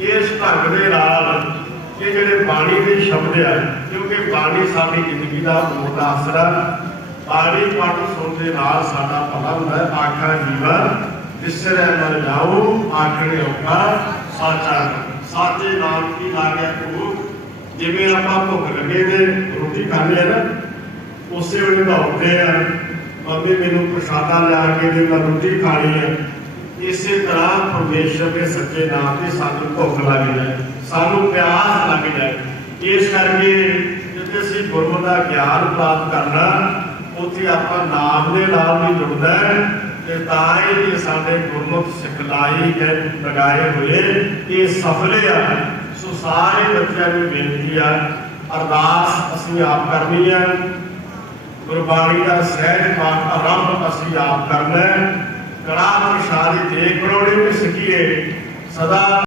ਇਸ ਢੰਗ ਦੇ ਨਾਲ ਇਹ ਜਿਹੜੇ ਬਾਣੀ ਦੇ ਸ਼ਬਦ ਆ, ਕਿਉਂਕਿ ਬਾਣੀ ਸਾਡੀ ਜ਼ਿੰਦਗੀ ਦਾ ਮੋਟਾ ਆਸਰਾ ਬਾਣੀ ਪੜ੍ਹ ਸੁਣ ਦੇ ਨਾਲ ਸਾਡਾ ਪਤਾ ਹੁੰਦਾ ਆਖਾ ਜੀਵਨ ਜਿਸਰੇ ਮਰ ਜਾਉ ਆਖਣੇ ਔਕਾ ਸਾਚਾ ਸਾਚੇ ਨਾਮ ਕੀ ਲਾਗਿਆ ਭੂਖ ਜਿਵੇਂ ਆਪਾਂ ਭੁੱਖ ਲੱਗੇ ਤੇ ਰੋਟੀ ਖਾਂਦੇ ਆ ਨਾ, ਉਸੇ ਵੇਲੇ ਦੌੜਦੇ ਆ। ਮੰਮੀ ਮੈਨੂੰ ਪ੍ਰਸ਼ਾਦਾ ਲਿਆ ਕੇ ਦੇ, ਮੈਂ ਰੋਟੀ ਖਾਣੀ ਹੈ ਇਸੇ ਤਰ੍ਹਾਂ ਪਰਮੇਸ਼ਰ ਦੇ ਸੱਚੇ ਨਾਮ ਤੇ ਸਾਨੂੰ ਭੁੱਖ ਲੱਗ ਜਾਏ, ਸਾਨੂੰ ਪਿਆਸ ਲੱਗ ਜਾਏ। ਇਸ ਕਰਕੇ ਜਿੱਥੇ ਅਸੀਂ ਗੁਰਮਤਿ ਦਾ ਗਿਆਨ ਪ੍ਰਾਪਤ ਕਰਨਾ, ਉੱਥੇ ਆਪਾਂ ਨਾਮ ਦੇ ਨਾਲ ਵੀ ਜੁੜਦਾ ਹੈ ਤੇ ਤਾਂ ਇਹ ਸਾਡੇ ਗੁਰਮੁਖ ਸਿਖਲਾਈ ਹੈ ਲਗਾਏ ਹੋਏ ਇਹ ਸਫਲੇ ਆ। ਸੋ ਸਾਰੇ ਬੱਚਿਆਂ ਨੂੰ ਬੇਨਤੀ ਆ, ਅਰਦਾਸ ਅਸੀਂ ਆਪ ਕਰਨੀ ਹੈ। ਗੁਰਬਾਣੀ ਦਾ ਸਹਿਜ ਪਾਠ ਆਰੰਭ ਅਸੀਂ ਆਪ ਕਰਨਾ ਹੈ। ਕੜਾ ਪ੍ਰਸ਼ਾਦੀ ਦੇਖ ਬਣਾਉਣੀ ਵੀ ਸਿੱਖੀਏ। ਸਦਾ